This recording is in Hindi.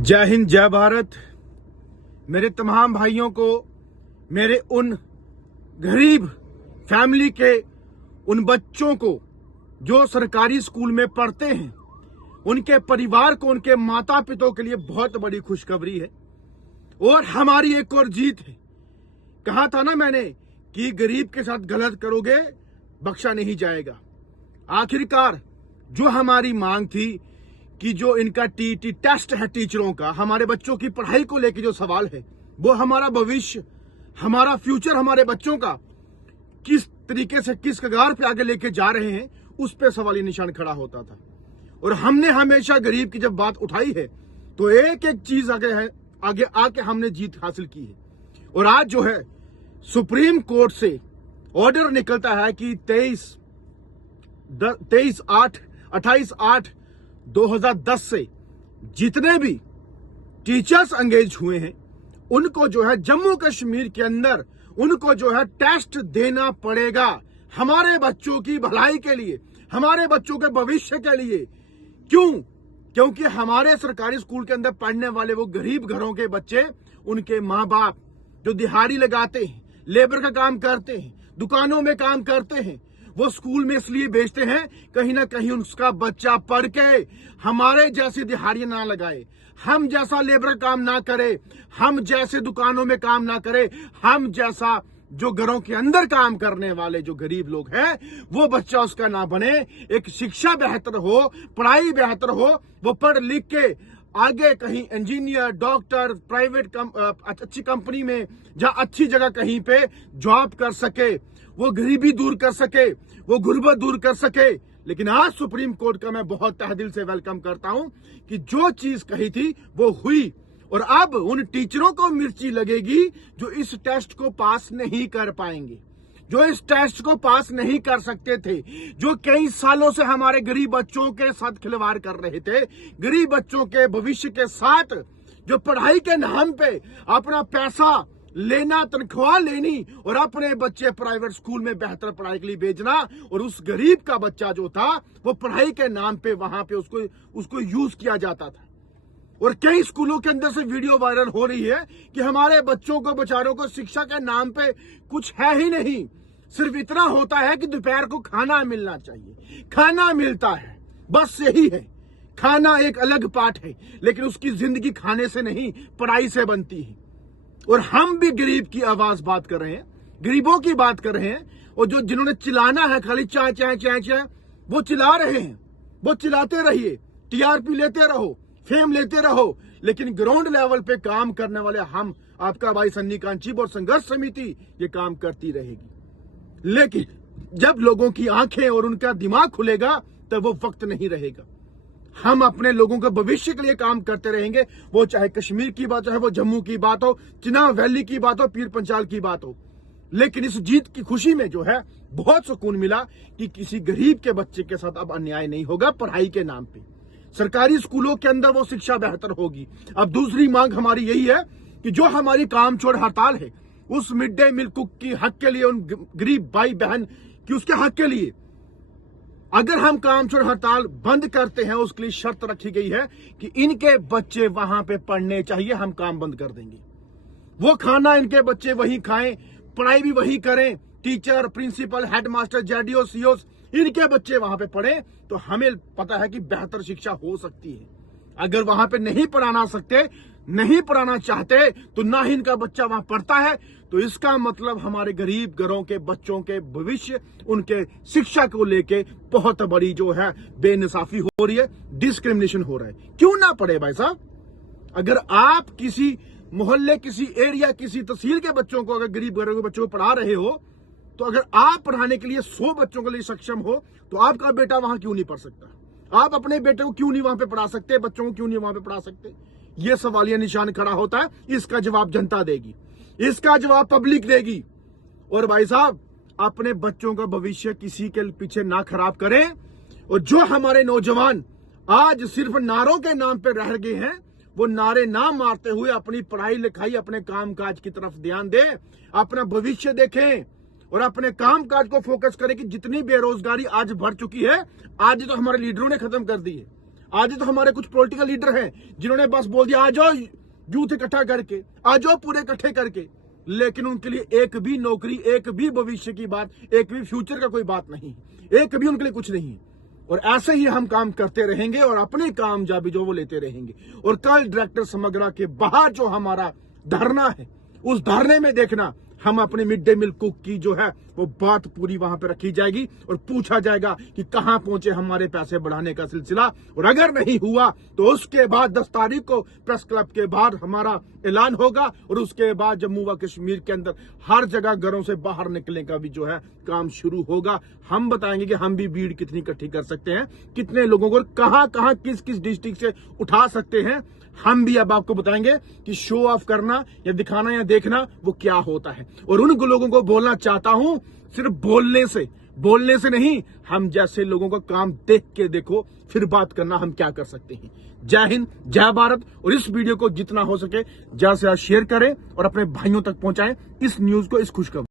जय हिंद, जय भारत। मेरे तमाम भाइयों को, मेरे उन गरीब फैमिली के उन बच्चों को जो सरकारी स्कूल में पढ़ते हैं, उनके परिवार को, उनके माता पिता के लिए बहुत बड़ी खुशखबरी है और हमारी एक और जीत है। कहा था ना मैंने कि गरीब के साथ गलत करोगे बख्शा नहीं जाएगा। आखिरकार जो हमारी मांग थी कि जो इनका टीटी टेस्ट है टीचरों का, हमारे बच्चों की पढ़ाई को लेकर जो सवाल है, वो हमारा भविष्य, हमारा फ्यूचर, हमारे बच्चों का किस तरीके से किस कगार पे आगे लेके जा रहे हैं, उस पे सवाली निशान खड़ा होता था। और हमने हमेशा गरीब की जब बात उठाई है तो एक एक चीज आगे आके हमने जीत हासिल की है। और आज जो है सुप्रीम कोर्ट से ऑर्डर निकलता है कि 28/8/2010 से जितने भी टीचर्स एंगेज हुए हैं उनको जो है जम्मू कश्मीर के अंदर उनको जो है टेस्ट देना पड़ेगा, हमारे बच्चों की भलाई के लिए, हमारे बच्चों के भविष्य के लिए। क्यों? क्योंकि हमारे सरकारी स्कूल के अंदर पढ़ने वाले वो गरीब घरों के बच्चे, उनके माँ बाप जो दिहाड़ी लगाते हैं, लेबर का काम करते हैं, दुकानों में काम करते हैं, वो स्कूल में इसलिए भेजते हैं कहीं ना कहीं उसका बच्चा पढ़ के हमारे जैसी दिहाड़ियां ना लगाए, हम जैसा लेबर काम ना करे, हम जैसे दुकानों में काम ना करे, हम जैसा जो घरों के अंदर काम करने वाले जो गरीब लोग हैं वो बच्चा उसका ना बने। एक शिक्षा बेहतर हो, पढ़ाई बेहतर हो, वो पढ़ लिख के आगे कहीं इंजीनियर, डॉक्टर, प्राइवेट अच्छी कंपनी में जहां अच्छी जगह कहीं पे जॉब कर सके, वो गरीबी दूर कर सके, वो गुर्बत दूर कर सके। लेकिन आज सुप्रीम कोर्ट का मैं बहुत तहे दिल से वेलकम करता हूं कि जो चीज कही थी वो हुई। और अब उन टीचरों को मिर्ची लगेगी जो इस टेस्ट को पास नहीं कर पाएंगे, जो इस टेस्ट को पास नहीं कर सकते थे, जो कई सालों से हमारे गरीब बच्चों के साथ खिलवाड़ कर रहे थे, गरीब बच्चों के भविष्य के साथ जो पढ़ाई के नाम पे अपना पैसा लेना, तनख्वाह लेनी और अपने बच्चे प्राइवेट स्कूल में बेहतर पढ़ाई के लिए भेजना, और उस गरीब का बच्चा जो था वो पढ़ाई के नाम पे वहां पे उसको यूज किया जाता था। और कई स्कूलों के अंदर से वीडियो वायरल हो रही है कि हमारे बच्चों को, बेचारों को शिक्षा के नाम पे कुछ है ही नहीं, सिर्फ इतना होता है कि दोपहर को खाना मिलना चाहिए, खाना मिलता है, बस यही है। खाना एक अलग पाठ है, लेकिन उसकी जिंदगी खाने से नहीं, पढ़ाई से बनती है। और हम भी गरीब की आवाज बात कर रहे हैं, गरीबों की बात कर रहे हैं, और जो जिन्होंने चिल्लाना है खाली चाय चाय चाय चाय, वो चिल्ला रहे हैं, वो चिल्लाते रहिए, टीआरपी लेते रहो, फेम लेते रहो, लेकिन ग्राउंड लेवल पे काम करने वाले हम, आपका भाई सन्नी कांचीप और संघर्ष समिति ये काम करती रहेगी। लेकिन जब लोगों की आंखें और उनका दिमाग खुलेगा तब वो वक्त नहीं रहेगा। हम अपने लोगों के भविष्य के लिए काम करते रहेंगे, वो चाहे कश्मीर की बात हो, चाहे वो जम्मू की बात हो, चिनाब वैली की बात हो, पीर पंचाल की बात हो। लेकिन इस जीत की खुशी में जो है बहुत सुकून मिला कि किसी गरीब के बच्चे के साथ अब अन्याय नहीं होगा। पढ़ाई के नाम पे सरकारी स्कूलों के अंदर वो शिक्षा बेहतर होगी। अब दूसरी मांग हमारी यही है कि जो हमारी कामचोर हड़ताल है, उस मिड डे मील कुक की हक के लिए, उन गरीब भाई बहन की उसके हक के लिए, अगर हम कामचोर हड़ताल बंद करते हैं, उसके लिए शर्त रखी गई है कि इनके बच्चे वहां पे पढ़ने चाहिए, हम काम बंद कर देंगे। वो खाना इनके बच्चे वही खाएं, पढ़ाई भी वही करें, टीचर, प्रिंसिपल, हेडमास्टर, जेडीओ, सीओस, इनके बच्चे वहां पे पढ़े, तो हमें पता है कि बेहतर शिक्षा हो सकती है। अगर वहां पे नहीं पढ़ाना सकते, नहीं पढ़ाना चाहते, तो ना ही इनका बच्चा वहां पढ़ता है, तो इसका मतलब हमारे गरीब घरों के बच्चों के भविष्य, उनके शिक्षा को लेके बहुत बड़ी जो है बेइंसाफी हो रही है, डिस्क्रिमिनेशन हो रहा है। क्यों ना पढ़े भाई साहब? अगर आप किसी मोहल्ले, किसी एरिया, किसी तहसील के बच्चों को, अगर गरीब घरों के बच्चों को पढ़ा रहे हो, तो अगर आप पढ़ाने के लिए 100 बच्चों के लिए सक्षम हो, तो आपका बेटा वहां क्यों नहीं पढ़ सकता? आप अपने बेटे को क्यों नहीं वहां पे पढ़ा सकते? बच्चों को क्यों नहीं वहां पे पढ़ा सकते? ये सवालिया निशान खड़ा होता है। इसका जवाब जनता देगी, इसका जवाब पब्लिक देगी। और भाई साहब, अपने बच्चों का भविष्य किसी के पीछे ना खराब करें। और जो हमारे नौजवान आज सिर्फ नारों के नाम पे रह गए हैं, वो नारे ना मारते हुए अपनी पढ़ाई लिखाई, अपने कामकाज की तरफ ध्यान दें, अपना भविष्य देखें और अपने कामकाज को फोकस करें। कि जितनी बेरोजगारी आज बढ़ चुकी है, आज तो हमारे लीडरों ने खत्म कर दी है। आज तो हमारे कुछ पॉलिटिकल लीडर हैं जिन्होंने बस बोल दिया आ जाओ यूथ इकट्ठा करके, आ जाओ पूरे इकट्ठे करके, लेकिन उनके लिए एक भी नौकरी, एक भी भविष्य की बात, एक भी फ्यूचर का कोई बात नहीं, एक भी उनके लिए कुछ नहीं। और ऐसे ही हम काम करते रहेंगे और अपनी कामयाबी जो वो लेते रहेंगे। और कल डायरेक्टर समग्रा के बाहर जो हमारा धरना है, उस धरने में देखना हम अपने मिड डे मील कुक की जो है वो बात पूरी वहां पे रखी जाएगी और पूछा जाएगा कि कहां पहुंचे हमारे पैसे बढ़ाने का सिलसिला। और अगर नहीं हुआ तो उसके बाद 10 तारीख को प्रेस क्लब के बाद हमारा ऐलान होगा और उसके बाद जम्मू व कश्मीर के अंदर हर जगह घरों से बाहर निकलने का भी जो है काम शुरू होगा। हम बताएंगे कि हम भी भीड़ कितनी इकट्ठी कर सकते हैं, कितने लोगों को कहां कहां किस किस डिस्ट्रिक्ट से उठा सकते हैं। हम भी अब आपको बताएंगे कि शो ऑफ करना या दिखाना या देखना वो क्या होता है। और उन लोगों को बोलना चाहता हूं, सिर्फ बोलने से नहीं, हम जैसे लोगों का काम देख के देखो, फिर बात करना हम क्या कर सकते हैं। जय हिंद, जय भारत। और इस वीडियो को जितना हो सके ज्यादा से ज्यादा शेयर करें और अपने भाइयों तक पहुंचाएं इस न्यूज को, इस खुशखबरी।